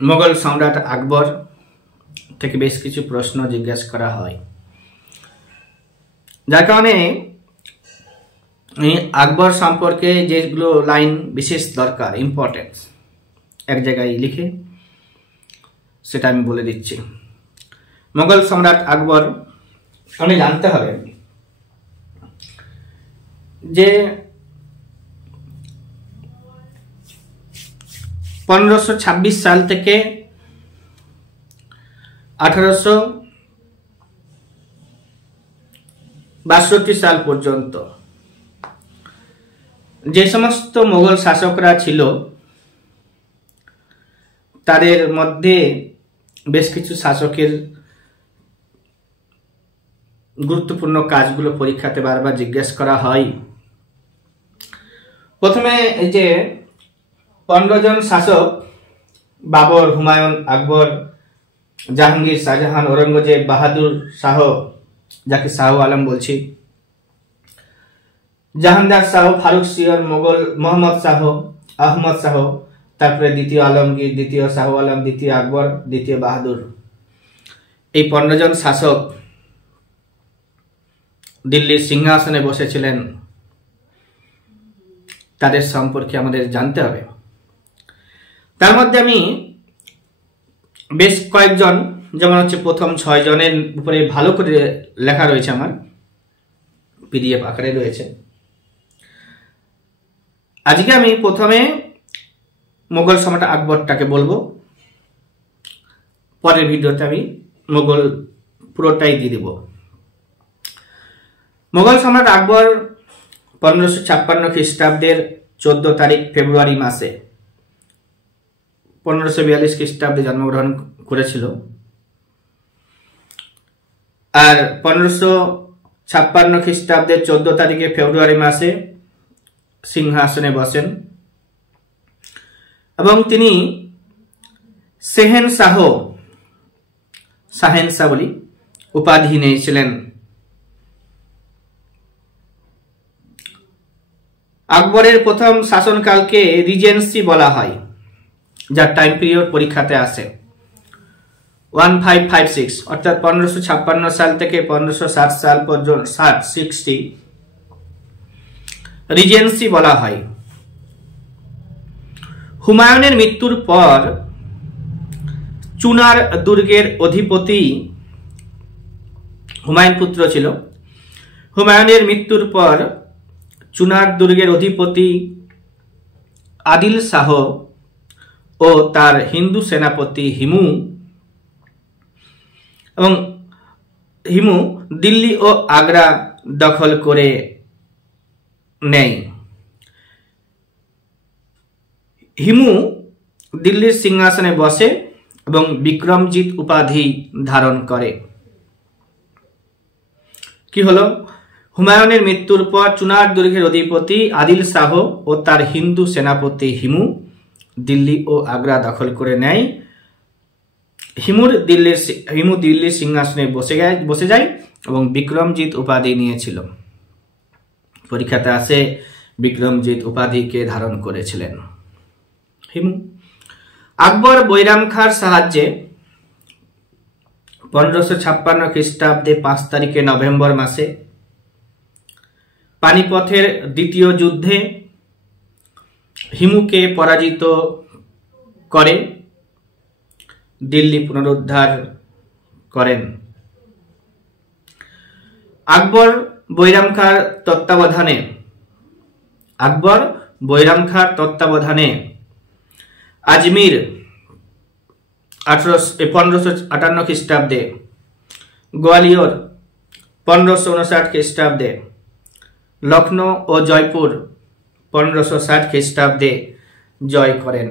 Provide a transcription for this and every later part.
মোগল সম্রাট আকবর থেকে বেশ কিছু প্রশ্ন জিজ্ঞাসা করা হয়, যার কারণে আকবর সম্পর্কে যেগুলো লাইন বিশেষ দরকার, ইম্পর্টেন্স, এক জায়গায় লিখে সেটা আমি বলে দিচ্ছি। মোগল সম্রাট আকবর আপনি জানতে হবে যে 1526 সাল থেকে 1862 সাল পর্যন্ত যে সমস্ত মোগল শাসকরা ছিল তাদের মধ্যে বেশ কিছু শাসকের গুরুত্বপূর্ণ কাজগুলো পরীক্ষাতে বারবার জিজ্ঞেস করা হয়। প্রথমে এই যে 15 জন শাসক, বাবর, হুমায়ুন, আকবর, জাহাঙ্গীর, শাহজাহান, ঔরঙ্গজেব, বাহাদুর শাহ, যাকে শাহ আলম বলছি, জাহানদার শাহ, ফারুক সিয়র, মোগল মোহাম্মদ শাহ, আহমদ শাহ, তারপরে দ্বিতীয় আলমগীর, দ্বিতীয় শাহ আলম, দ্বিতীয় আকবর, দ্বিতীয় বাহাদুর, এই 15 জন শাসক দিল্লির সিংহাসনে বসেছিলেন। তাদের সম্পর্কে আমাদের জানতে হবে। তার মধ্যে আমি বেশ কয়েকজন, যেমন হচ্ছে প্রথম 6 জনের উপরে ভালো করে লেখা রয়েছে, আমার পিডিএফ আকারে রয়েছে। আজকে আমি প্রথমে মোগল সম্রাট আকবরটাকে বলবো, পরের ভিডিওতে আমি মোগল পুরোটাই দিয়ে দেব। মোগল সম্রাট আকবর 1556 খ্রিস্টাব্দের 14 তারিখ ফেব্রুয়ারি মাসে 1542 খ্রিস্টাব্দে জন্মগ্রহণ করেছিল। আর 1556 খ্রিস্টাব্দের 14 তারিখে ফেব্রুয়ারি মাসে সিংহাসনে বসেন এবং তিনি শাহেনশাহ বলি উপাধি নিয়েছিলেন। আকবরের প্রথম শাসনকালকে রিজেন্সি বলা হয়, যার টাইম পিরিয়ড পরীক্ষাতে আসে 1556, অর্থাৎ 1556 সাল থেকে 1560 সাল পর্যন্ত 60 রিজেন্সি বলা হয়। হুমায়ুনের মৃত্যুর পর চুনার দুর্গের অধিপতি, হুমায়ুন পুত্র ছিল, হুমায়ুনের মৃত্যুর পর চুনার দুর্গের অধিপতি আদিল শাহ ও তার হিন্দু সেনাপতি হিমু দিল্লি ও আগ্রা দখল করে নেয়। হিমু দিল্লির সিংহাসনে বসে এবং বিক্রমজিৎ উপাধি ধারণ করে। কি হলো? হুমায়ুনের মৃত্যুর পর চুনার দুর্গের অধিপতি আদিল শাহ ও তার হিন্দু সেনাপতি হিমু দিল্লি ও আগ্রা দখল করে নেয়। হিমু দিল্লির সিংহাসনে বসে যায় এবং বিক্রমজিৎ উপাধি নিয়েছিল। পরীক্ষাতে আসে বিক্রমজিৎ উপাধিকে ধারণ করেছিলেন হিমু। আকবর বৈরাম খাঁর সাহায্যে 1556 খ্রিস্টাব্দে 5 তারিখে নভেম্বর মাসে পানিপথের দ্বিতীয় যুদ্ধে হিমুকে পরাজিত করে দিল্লি পুনরুদ্ধার করেন। আকবর বৈরাম খাঁর তত্ত্বাবধানে আজমির 1558 খ্রিস্টাব্দে, গোয়ালিয়র 1559 খ্রিস্টাব্দে, লখনৌ ও জয়পুর 1560 খ্রিস্টাব্দে জয় করেন।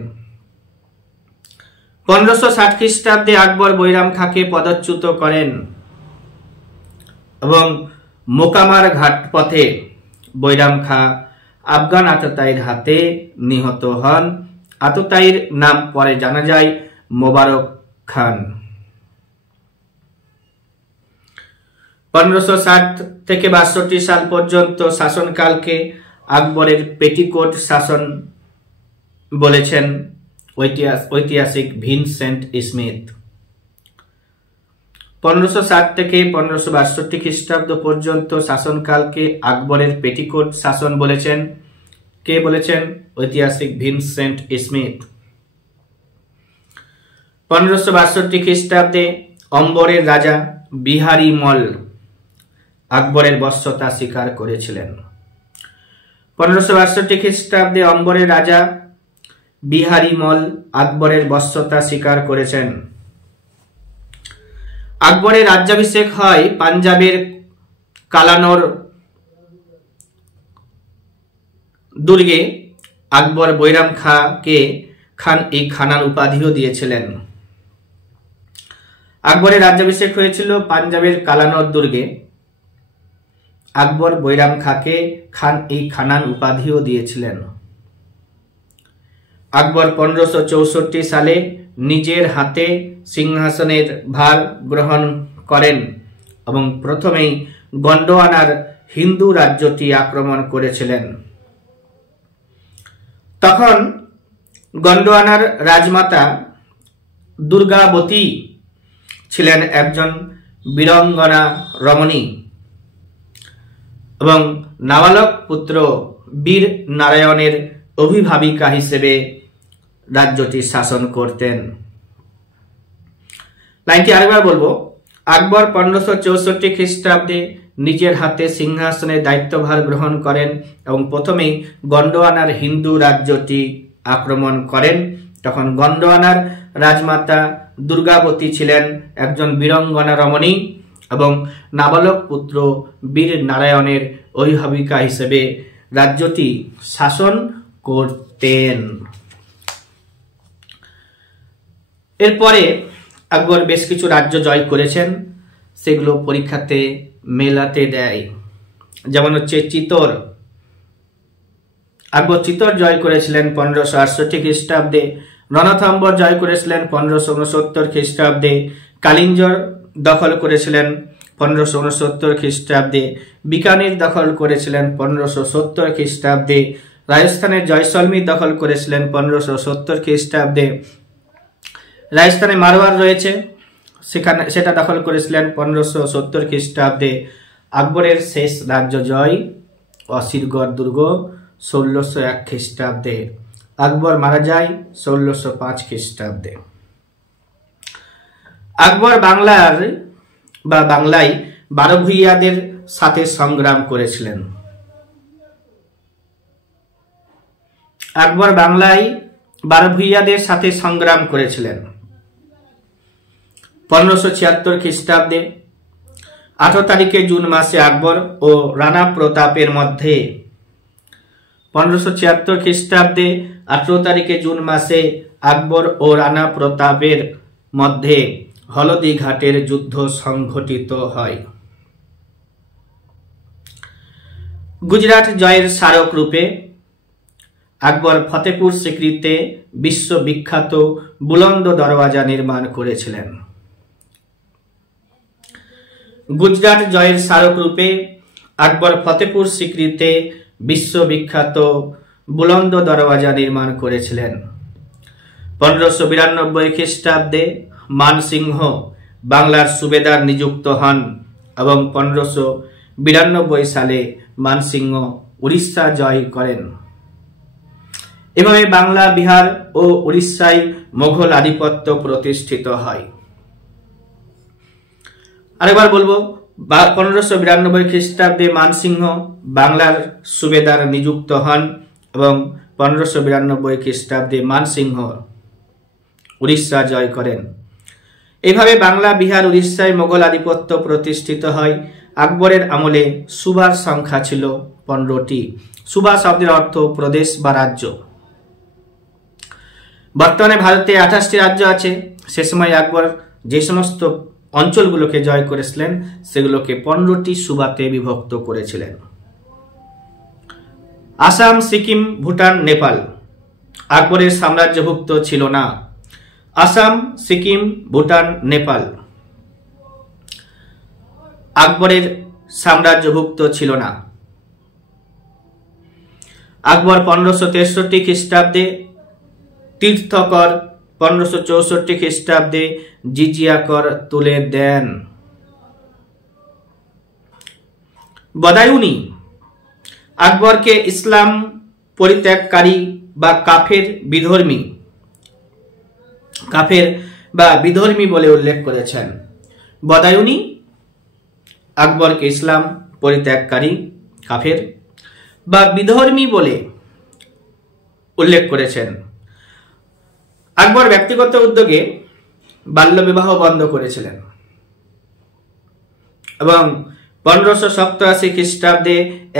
1560 খ্রিস্টাব্দে আকবর বৈরাম খাঁকে পদচ্যুত করেন এবং মোকামার ঘাট পথে বৈরাম খাঁ আফগান আততায়ীর হাতে নিহত হন। আততায়ীর নাম পরে জানা যায় মোবারক খান। 1560 থেকে 62 সাল পর্যন্ত শাসনকালকে আকবরের পেটিকোট শাসন বলেছেন ঐতিহাসিক ভিনসেন্ট স্মিথ। 1560 থেকে 1562 খ্রিস্টাব্দ পর্যন্ত শাসনকালকে আকবরের পেটিকোট শাসন বলেছেন। কে বলেছেন? ঐতিহাসিক ভিনসেন্ট স্মিথ। 1562 খ্রিস্টাব্দে অম্বরের রাজা বিহারী মল আকবরের বশ্যতা স্বীকার করেছিলেন। 1562 খ্রিস্টাব্দে অম্বরের রাজা বিহারী মল আকবরের বশ্যতা স্বীকার করেছেন। আকবরের রাজ্যাভিষেক হয় পাঞ্জাবের কালানোর দুর্গে। আকবর বৈরাম খাঁকে খান উপাধিও দিয়েছিলেন। আকবরের রাজ্যাভিষেক হয়েছিল পাঞ্জাবের কালানোর দুর্গে। আকবর বৈরাম খাঁকে খানান উপাধিও দিয়েছিলেন। আকবর 1564 সালে নিজের হাতে সিংহাসনের ভার গ্রহণ করেন এবং প্রথমেই গন্ডোয়ানার হিন্দু রাজ্যটি আক্রমণ করেছিলেন। তখন গন্ডোয়ানার রাজমাতা দুর্গাবতী ছিলেন একজন বীরাঙ্গনা রমণী এবং নাবালক পুত্র বীর নারায়ণের অভিভাবিকা হিসেবে রাজ্যটি শাসন করতেন। লাইনটি আরেকবার বলবো। আকবর 1564 খ্রিস্টাব্দে নিজের হাতে সিংহাসনের দায়িত্বভার গ্রহণ করেন এবং প্রথমেই গন্ডোয়ানার হিন্দু রাজ্যটি আক্রমণ করেন। তখন গন্ডোয়ানার রাজমাতা দুর্গাবতী ছিলেন একজন বীরাঙ্গনা রমণী এবং নাবালক পুত্র বীর নারায়ণের অভিভাবিকা হিসেবে রাজ্যটি শাসন করতেন। এরপরে আকবর বেশ কিছু রাজ্য জয় করেছেন, সেগুলো পরীক্ষাতে মেলাতে দেয়। যেমন হচ্ছে চিতোর। আকবর চিতোর জয় করেছিলেন 1568 খ্রিস্টাব্দে। রণথম্বর জয় করেছিলেন 1569 খ্রিস্টাব্দে। কালিঞ্জর দখল করেছিলেন 1569 খ্রিস্টাব্দে। বিকানির দখল করেছিলেন 1570 খ্রিস্টাব্দে। রাজস্থানের জয়সলমীর দখল করেছিলেন 1570 খ্রিস্টাব্দে। রাজস্থানে মারওয়ার রয়েছে, সেটা দখল করেছিলেন 1570 খ্রিস্টাব্দে। আকবরের শেষ রাজ্য জয় অসিরগড় দুর্গ 1601 খ্রিস্টাব্দে। আকবর মারা যায় 1605 খ্রিস্টাব্দে। আকবর বাংলায় 12 ভূঁইয়াদের সাথে সংগ্রাম করেছিলেন। আকবর বাংলায় 12 ভূঁইয়াদের সাথে সংগ্রাম করেছিলেন। 1576 খ্রিস্টাব্দে 18 তারিখে জুন মাসে আকবর ও রানা প্রতাপের মধ্যে 1576 খ্রিস্টাব্দে 18 তারিখে জুন মাসে আকবর ও রানা প্রতাপের মধ্যে হলদি ঘাটের যুদ্ধ সংঘটিত হয়। গুজরাট জয়ের স্মারক রূপে আকবর ফতেপুর সিক্রিতে বিশ্ববিখ্যাত বুলন্দ দরওয়াজা নির্মাণ করেছিলেন। গুজরাট জয়ের স্মারক রূপে আকবর ফতেপুর সিক্রিতে বিশ্ববিখ্যাত বুলন্দ দরওয়াজা নির্মাণ করেছিলেন। 1592 খ্রিস্টাব্দে মানসিংহ বাংলার সুবেদার নিযুক্ত হন এবং 1592 সালে মানসিংহ উড়িষ্যা জয় করেন। এভাবে বাংলা, বিহার ও উড়িষ্যায় মোগল আধিপত্য প্রতিষ্ঠিত হয়। আরেকবার বলবো, 1592 খ্রিস্টাব্দে মানসিংহ বাংলার সুবেদার নিযুক্ত হন এবং 1592 খ্রিস্টাব্দে মানসিংহ উড়িষ্যা জয় করেন। এভাবে বাংলা, বিহার, উড়িষ্যায় মোগল আধিপত্য প্রতিষ্ঠিত হয়। আকবরের আমলে সুবার সংখ্যা ছিল 15টি। সুবা শব্দের অর্থ প্রদেশ বা রাজ্য। বর্তমানে ভারতে 28টি রাজ্য আছে। সে সময় আকবর যে সমস্ত অঞ্চলগুলোকে জয় করেছিলেন সেগুলোকে 15টি সুবাতে বিভক্ত করেছিলেন। আসাম, সিকিম, ভুটান, নেপাল আকবরের সাম্রাজ্যভুক্ত ছিল না। আসাম, সিকিম, ভুটান, নেপাল আকবরের সাম্রাজ্যভুক্ত ছিল না। আকবর 1563 খ্রিস্টাব্দে তীর্থকর 1564 খ্রিস্টাব্দে জিজিয়া কর তুলে দেন। বদায়ুনি আকবরকে ইসলাম পরিত্যাগকারী বা কাফের বিধর্মী বলে উল্লেখ করেছেন। বদায়ুনি আকবরকে ইসলাম পরিত্যাগকারী, কাফের বা বিধর্মী বলে উল্লেখ করেছেন। আকবর ব্যক্তিগত উদ্যোগে বাল্যবিবাহ বন্ধ করেছিলেন এবং 1587 খ্রিস্টাব্দে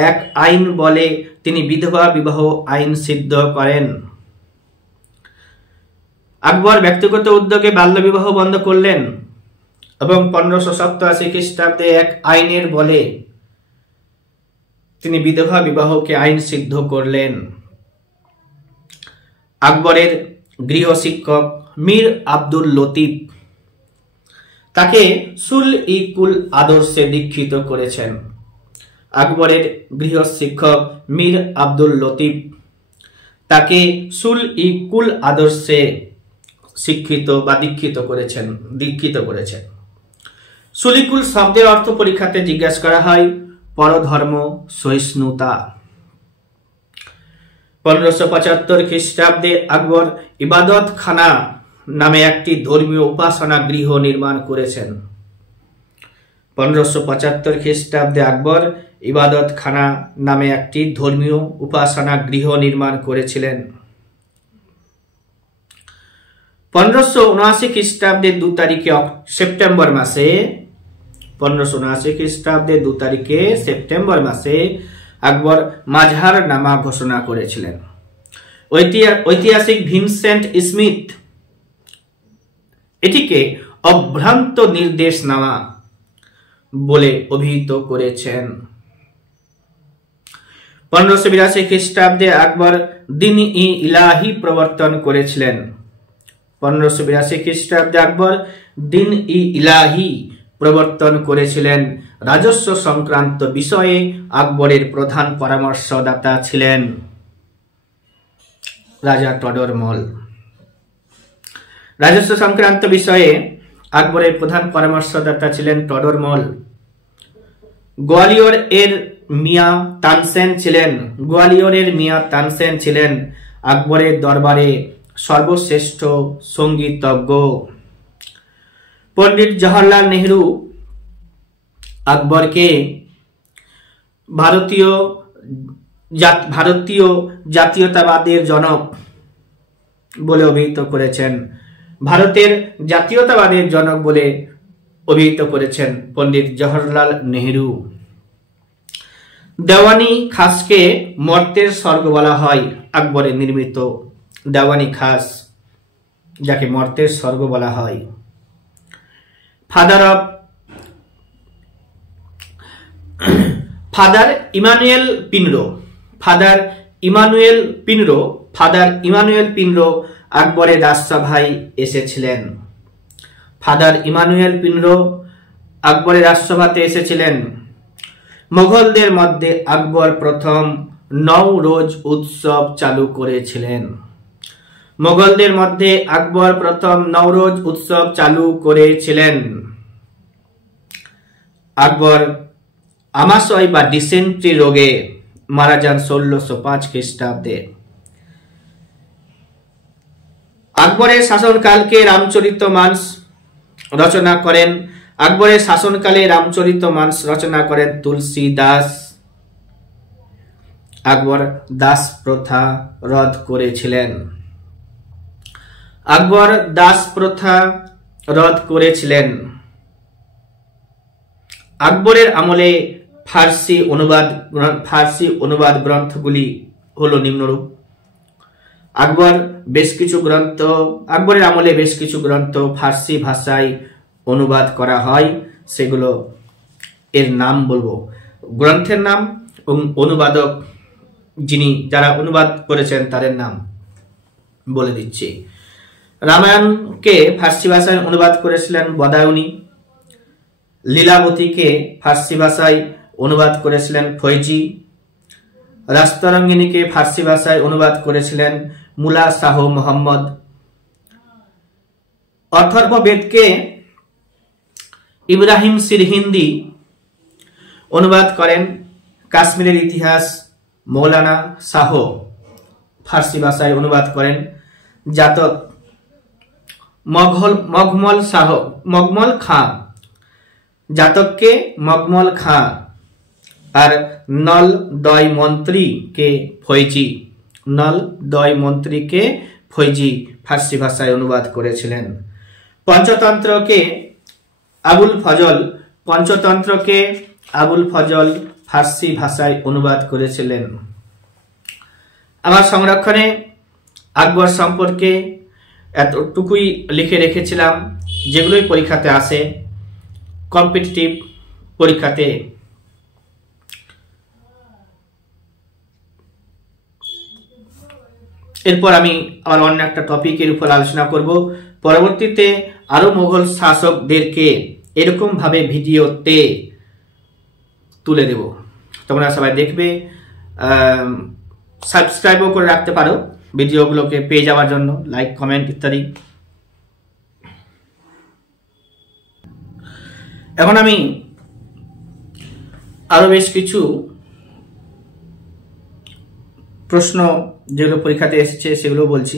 এক আইন বলে তিনি বিধবা বিবাহ আইন সিদ্ধ করেন। আকবর ব্যক্তিগত উদ্যোগে বাল্যবিবাহ বন্ধ করলেন এবং 1587 খ্রিস্টাব্দে এক আইনের বলে তিনি বিধবা বিবাহকে আইন সিদ্ধ করলেন। আকবরের গৃহ শিক্ষক মীর আব্দুল লতিফ তাকে সুল-ই-কুল আদর্শে দীক্ষিত করেছেন। আকবরের গৃহ শিক্ষক মীর আব্দুল লতিফ তাকে সুল-ই-কুল আদর্শে শিক্ষিত বা দীক্ষিত করেছেন। সুল-ই-কুল শব্দের অর্থ পরীক্ষাতে জিজ্ঞাসা করা হয় পরধর্ম সহিষ্ণুতা। 1575 খ্রিস্টাব্দে আকবর ইবাদত খানা নামে একটি ধর্মীয় উপাসনা গৃহ নির্মাণ করেছেন। 1575 খ্রিস্টাব্দে আকবর ইবাদত খানা নামে একটি ধর্মীয় উপাসনা গৃহ নির্মাণ করেছিলেন। 1579 খ্রিস্টাব্দে 2 তারিখে সেপ্টেম্বর মাসে 1579 খ্রিস্টাব্দে 2 তারিখে সেপ্টেম্বর মাসে আকবর মাঝহার নামা ঘোষণা করেছিলেন। ঐতিহাসিক ভিনসেন্ট স্মিথ এটিকে অভ্রান্ত নির্দেশনামা বলে অভিহিত করেছেন। 1582 খ্রিস্টাব্দে আকবর দিন-ই-ইলাহি প্রবর্তন করেছিলেন। 1582 খ্রিস্টাব্দে আকবর দিন-ই-ইলাহি প্রবর্তন করেছিলেন। রাজস্ব সংক্রান্ত বিষয়ে আকবরের প্রধান পরামর্শদাতা ছিলেন রাজা টডরমল। রাজস্ব সংক্রান্ত বিষয়ে আকবরের প্রধান পরামর্শদাতা ছিলেন টডরমল। গোয়ালিয়রের মিয়া তানসেন ছিলেন আকবরের দরবারে সর্বশ্রেষ্ঠ সঙ্গীতজ্ঞ। পণ্ডিত জওহরলাল নেহরু আকবরকে ভারতীয় জাতীয়তাবাদের জনক বলে অভিহিত করেছেন। ভারতের জাতীয়তাবাদের জনক বলে অভিহিত করেছেন পণ্ডিত জওহরলাল নেহরু। দেওয়ানি খাসকে মর্তের স্বর্গ বলা হয়। আকবরের নির্মিত দেওয়ানি খাস, যাকে মর্তের স্বর্গ বলা হয়। ফাদার ইমানুয়েল পিনরো আকবরের রাজসভায় এসেছিলেন। ফাদার ইমানুয়েল পিনরো আকবরের রাজসভাতে এসেছিলেন। মোগলদের মধ্যে আকবর প্রথম নওরোজ উৎসব চালু করেছিলেন। আকবর আমাশয় বা ডিসেন্ট্রি রোগে মারা যান 1605 খ্রিস্টাব্দে। আকবরের শাসনকালকে রামচরিতমানস রচনা করেন। আকবরের শাসনকালে রামচরিতমানস রচনা করেন তুলসীদাস। আকবর দাস প্রথা রদ করেছিলেন। আকবরের আমলে ফার্সি অনুবাদ গ্রন্থগুলি হলো নিম্নরূপ। আকবরের আমলে বেশ কিছু গ্রন্থ ফার্সি ভাষায় অনুবাদ করা হয়। সেগুলো এর নাম বলবো, গ্রন্থের নাম এবং অনুবাদক যারা অনুবাদ করেছেন তাদের নাম বলে দিচ্ছি। রামায়ণকে ফার্সি ভাষায় অনুবাদ করেছিলেন বদায়ুনি। লীলাবতীকে ফার্সি ভাষায় অনুবাদ করেছিলেন ফৈজি। রাস্তরঙ্গিনীকে ফার্সি ভাষায় অনুবাদ করেছিলেন মুলা শাহ মোহাম্মদ। অথর্ববেদকে ইব্রাহিম সিরহিন্দি অনুবাদ করেন। কাশ্মীরের ইতিহাস মৌলানা শাহ ফার্সি ভাষায় অনুবাদ করেন। জাতক মগমল খাঁ, জাতককে মগমল খাঁ। আর নল দয় মন্ত্রীকে ফৈজি, নল দয় মন্ত্রীকে ফৈজি ফার্সি ভাষায় অনুবাদ করেছিলেন। পঞ্চতন্ত্রকে আবুল ফজল ফার্সি ভাষায় অনুবাদ করেছিলেন। আমার সংরক্ষণে আকবর সম্পর্কে এতটুকুই লিখে রেখেছিলাম, যেগুলোই পরীক্ষাতে আসে, কম্পিটিটিভ পরীক্ষাতে। এরপর আমি আবার অন্য একটা টপিকের উপর আলোচনা করব। পরবর্তীতে আরো মুঘল শাসকদেরকে এরকম ভাবে ভিডিওতে তুলে দেব, তোমরা সবাই দেখবে। সাবস্ক্রাইবও করে রাখতে পারো ভিডিওগুলোকে পেয়ে যাওয়ার জন্য, লাইক কমেন্ট ইত্যাদি। এখন আমি আরো বেশ কিছু প্রশ্ন যেগুলো পরীক্ষাতে এসেছে সেগুলো বলছি।